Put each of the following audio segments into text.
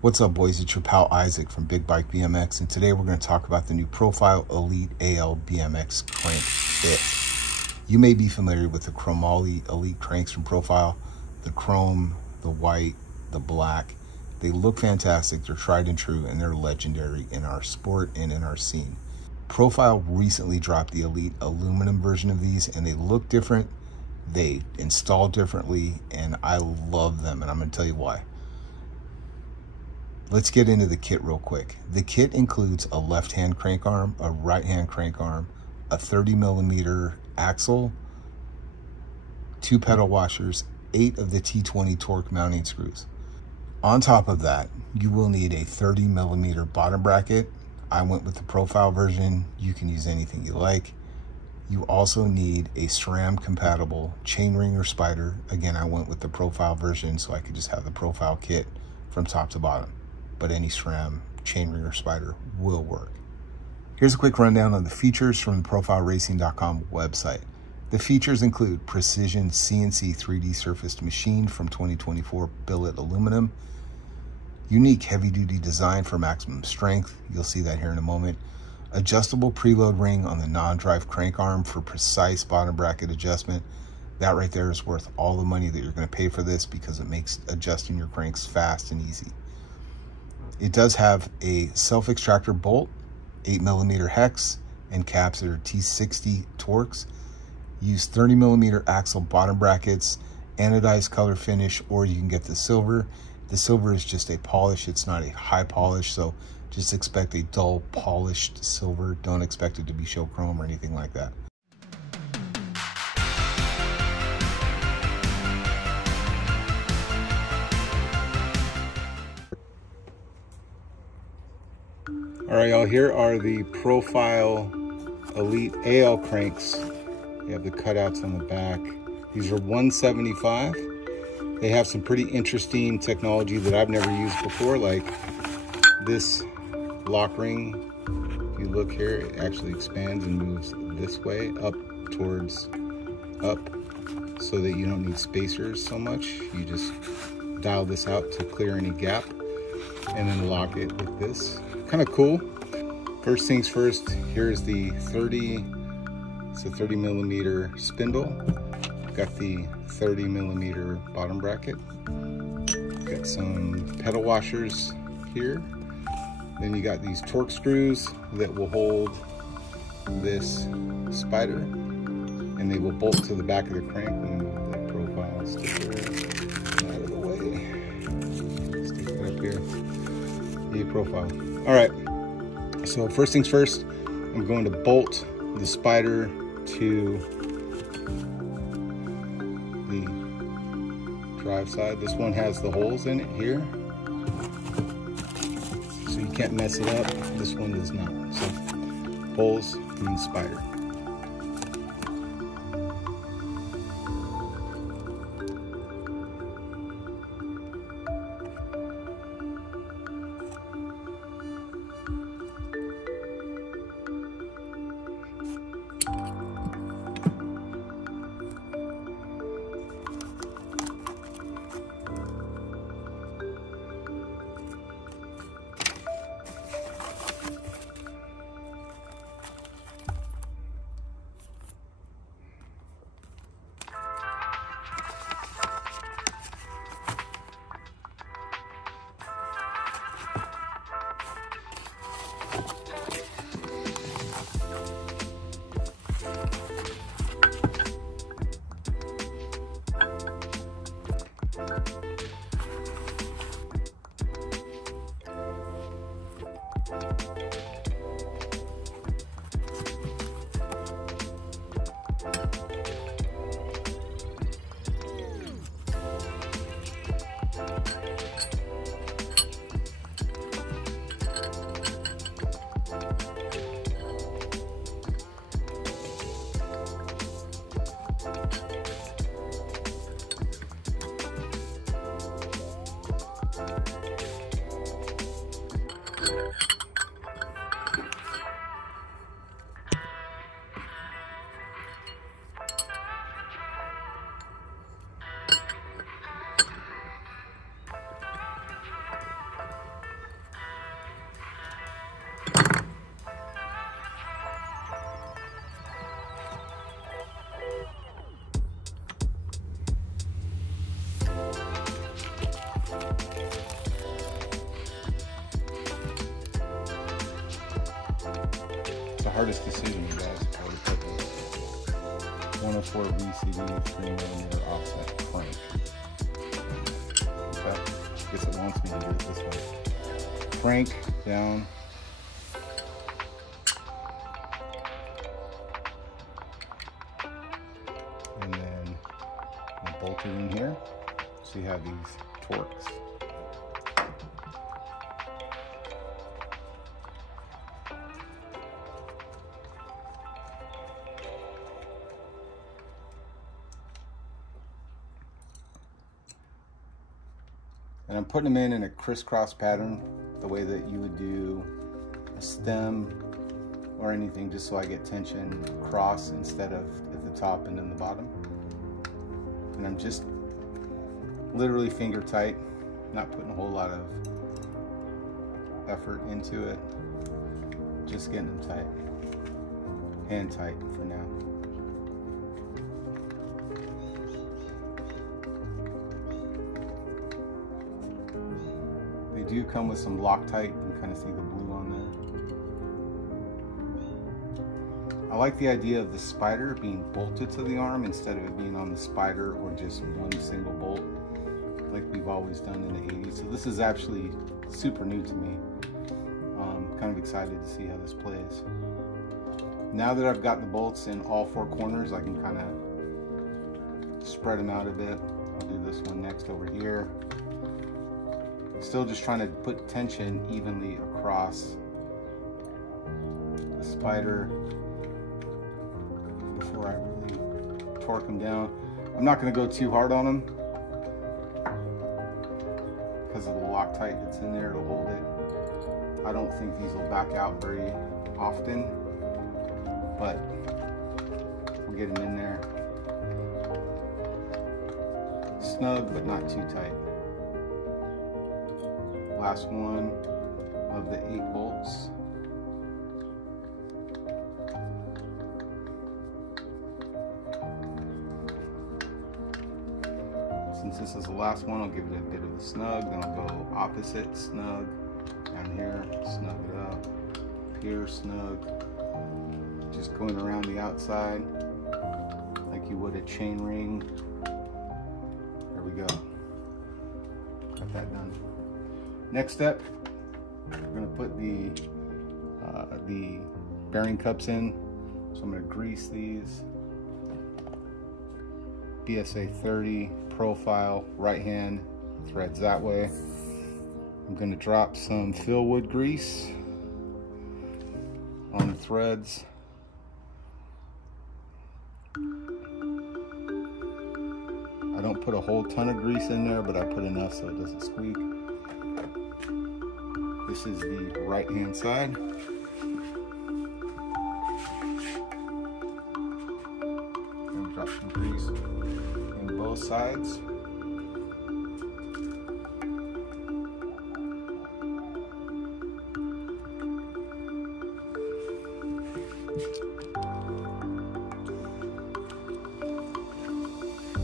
What's up, boys? It's your pal Isaac from Big Bike BMX, and today we're going to talk about the new Profile Elite AL BMX crank kit. You may be familiar with the Chromoly Elite cranks from Profile. The chrome, the white, the black. They look fantastic, they're tried and true, and they're legendary in our sport and in our scene. Profile recently dropped the Elite aluminum version of these, and they look different, they install differently, and I love them, and I'm going to tell you why. Let's get into the kit real quick. The kit includes a left-hand crank arm, a right-hand crank arm, a 30mm axle, 2 pedal washers, 8 of the T20 torque mounting screws. On top of that, you will need a 30mm bottom bracket. I went with the Profile version. You can use anything you like. You also need a SRAM compatible chainring or spider. Again, I went with the Profile version so I could just have the Profile kit from top to bottom, but any SRAM, chainring, or spider will work. Here's a quick rundown on the features from the ProfileRacing.com website. The features include precision CNC 3D surfaced machine from 2024 billet aluminum, unique heavy-duty design for maximum strength, you'll see that here in a moment, adjustable preload ring on the non-drive crank arm for precise bottom bracket adjustment. That right there is worth all the money that you're going to pay for this because it makes adjusting your cranks fast and easy. It does have a self-extractor bolt, 8mm hex, and caps that are T60 torques. Use 30mm axle bottom brackets, anodized color finish, or you can get the silver. The silver is just a polish, it's not a high polish, so just expect a dull polished silver. Don't expect it to be show chrome or anything like that. All right, y'all, here are the Profile Elite AL cranks. You have the cutouts on the back. These are $175. They have some pretty interesting technology that I've never used before, like this lock ring. If you look here, it actually expands and moves this way, up towards up, so that you don't need spacers so much. You just dial this out to clear any gap and then lock it with this. Kind of cool. First things first, here's the it's a 30mm spindle. Got the 30mm bottom bracket. Got some pedal washers here. Then you got these torque screws that will hold this spider, and they will bolt to the back of the crank. And move that Profile sticker out of the way. Stick that up here. The Profile. All right, so first things first, I'm going to bolt the spider to the drive side. This one has the holes in it here, so you can't mess it up. This one does not. So holes in the spider. hardest decision, you guys. Power equipment. 104 VCD 3mm offset crank. Okay. I guess it wants me to do it this way. Crank down. And then I bolt it in here. So you have these torques. And I'm putting them in a crisscross pattern, the way that you would do a stem or anything, just so I get tension across instead of at the top and in the bottom. And I'm just literally finger tight, not putting a whole lot of effort into it, just getting them tight, hand tight for now. They do come with some Loctite. You can kind of see the blue on there. I like the idea of the spider being bolted to the arm instead of it being on the spider or just one single bolt like we've always done in the 80s. So this is actually super new to me. Kind of excited to see how this plays. Now that I've got the bolts in all four corners, I can kind of spread them out a bit. I'll do this one next over here. Still just trying to put tension evenly across the spider before I really torque them down. I'm not going to go too hard on them because of the Loctite that's in there to hold it. I don't think these will back out very often, but we'll get them in there. Snug, but not too tight. Last one of the 8 bolts. Since this is the last one, I'll give it a bit of a snug, then I'll go opposite, snug, down here, snug it up, up here, snug, just going around the outside like you would a chain ring. There we go, got that done. Next step, we're going to put the bearing cups in. So I'm going to grease these. BSA 30 profile, right hand, threads that way. I'm going to drop some Fillwood grease on the threads. I don't put a whole ton of grease in there, but I put enough so it doesn't squeak. This is the right hand side. And drop some grease in both sides.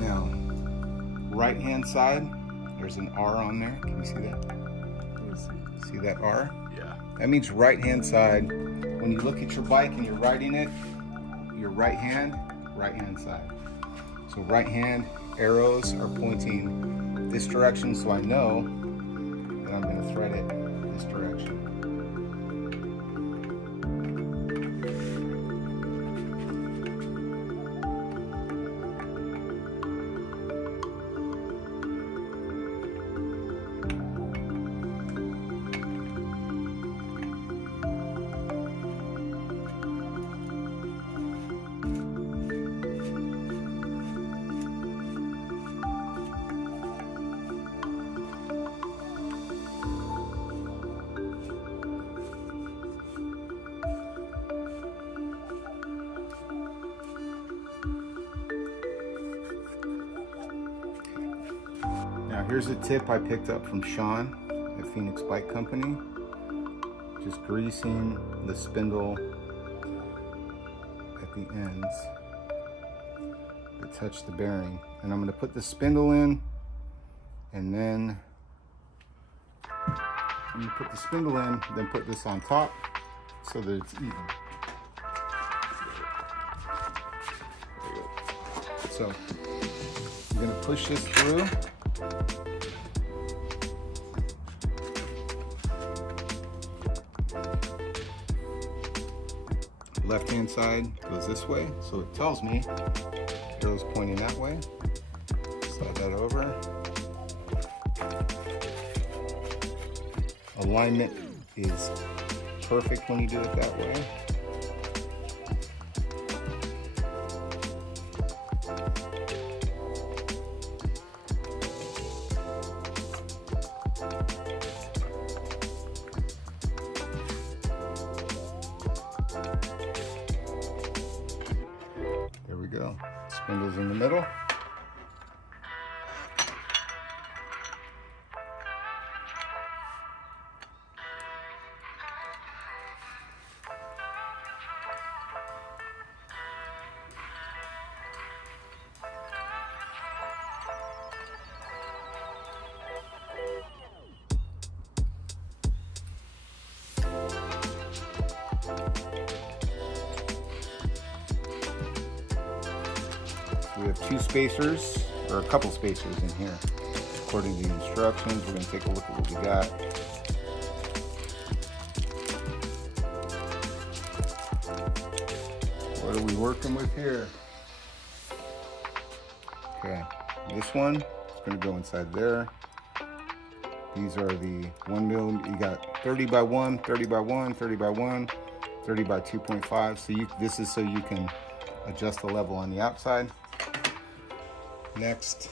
Now, right hand side, there's an R on there. Can you see that? See that R? Yeah. That means right hand side. When you look at your bike and you're riding it, your right hand side. So right hand arrows are pointing this direction, so I know that I'm going to thread it this direction. Now here's a tip I picked up from Sean at Phoenix Bike Company. Just greasing the spindle at the ends that touch the bearing. And I'm going to put the spindle in, and then I'm going to put the spindle in, then put this on top so that it's even. So I'm going to push this through. Left hand side goes this way, so it tells me arrow's pointing that way. Slide that over. Alignment is perfect when you do it that way. There we go. Spindles in the middle. We have two spacers, or a couple spacers in here. According to the instructions, we're going to take a look at what we got. What are we working with here? Okay, this one is going to go inside there. These are the 1 millimeter. You got 30 by 1, 30 by 1, 30 by 1, 30 by 2.5. So this is so you can adjust the level on the outside. Next,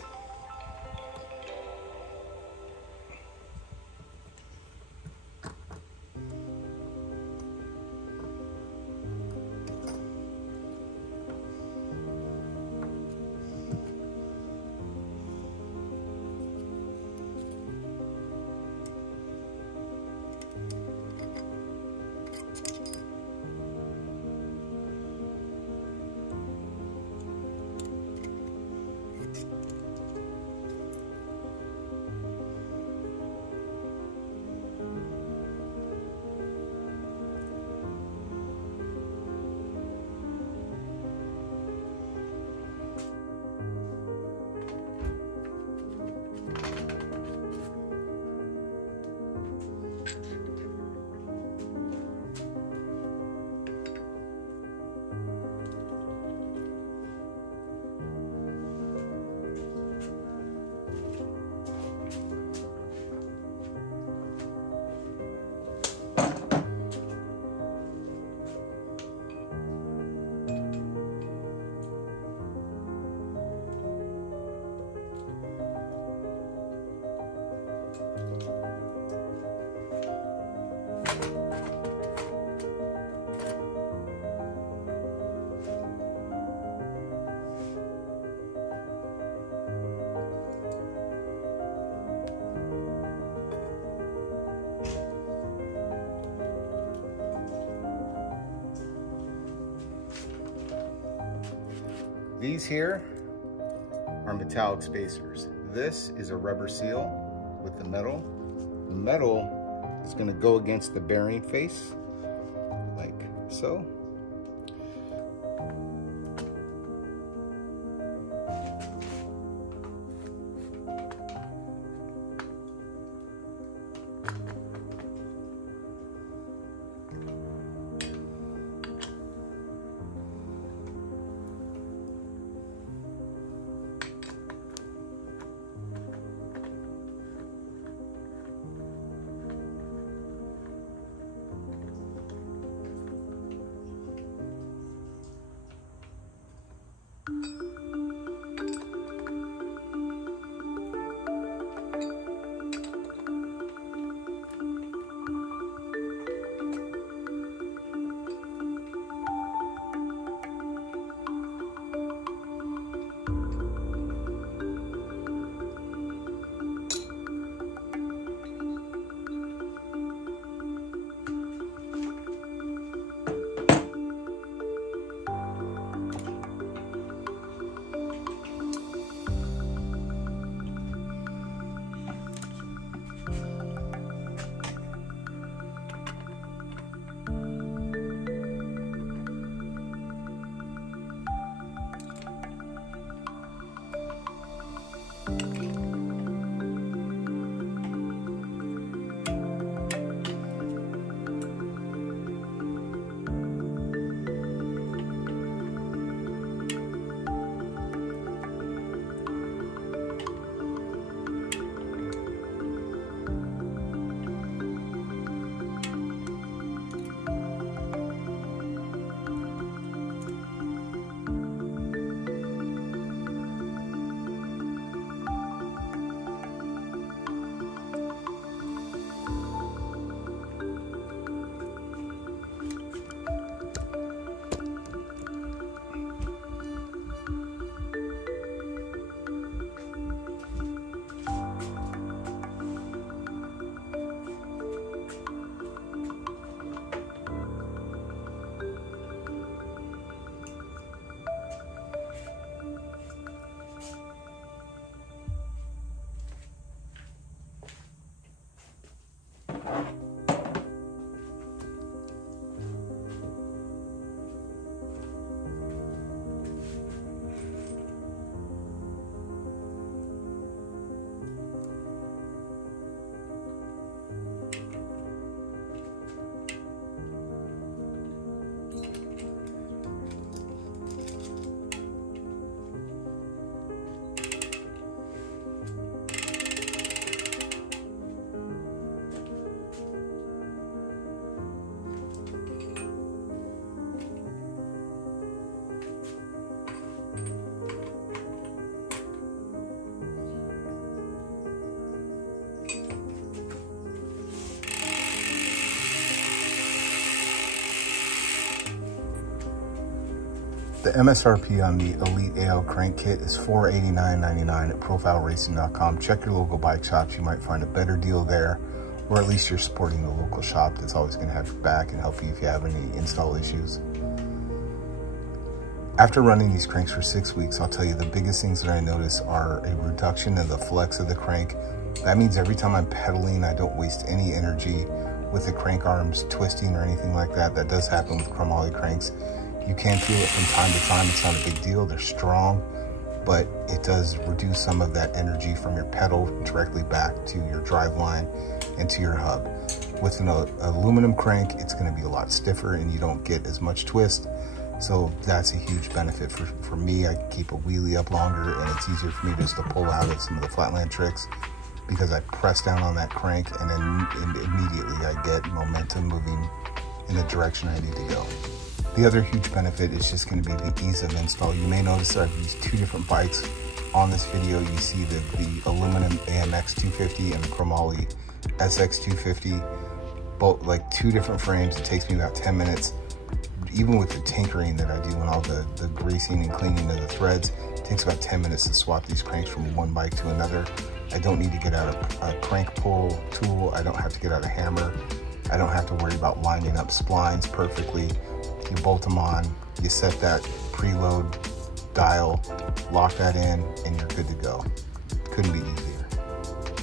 these here are metallic spacers. This is a rubber seal with the metal. The metal is going to go against the bearing face, like so. The MSRP on the Elite AL crank kit is $489.99 at profileracing.com. Check your local bike shops. You might find a better deal there, or at least you're supporting the local shop that's always going to have your back and help you if you have any install issues. After running these cranks for 6 weeks, I'll tell you the biggest things that I notice are a reduction in the flex of the crank. That means every time I'm pedaling, I don't waste any energy with the crank arms twisting or anything like that. That does happen with chromoly cranks. You can feel it from time to time. It's not a big deal. They're strong, but it does reduce some of that energy from your pedal directly back to your drive line and to your hub. With an aluminum crank, it's going to be a lot stiffer and you don't get as much twist. So that's a huge benefit for me. I can keep a wheelie up longer, and it's easier for me just to pull out of some of the flatland tricks because I press down on that crank and then immediately I get momentum moving in the direction I need to go. The other huge benefit is just going to be the ease of install. You may notice that I've used two different bikes on this video. You see the aluminum AMX 250 and the chromoly SX 250, both like two different frames. It takes me about 10 minutes. Even with the tinkering that I do and all the greasing and cleaning of the threads, it takes about 10 minutes to swap these cranks from one bike to another. I don't need to get out a crank pull tool. I don't have to get out a hammer. I don't have to worry about lining up splines perfectly. You bolt them on, you set that preload dial, lock that in, and you're good to go. Couldn't be easier.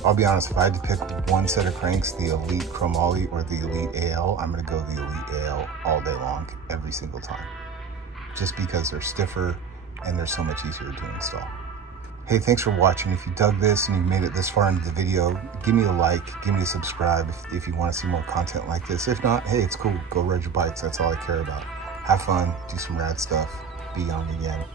I'll be honest, if I had to pick one set of cranks, the Elite chromoly or the Elite AL, I'm gonna go the Elite AL all day long, every single time. Just because they're stiffer and they're so much easier to install. Hey, thanks for watching. If you dug this and you made it this far into the video, give me a like, give me a subscribe if you want to see more content like this. If not, hey, it's cool. Go ride your bikes. That's all I care about. Have fun, do some rad stuff, be young again.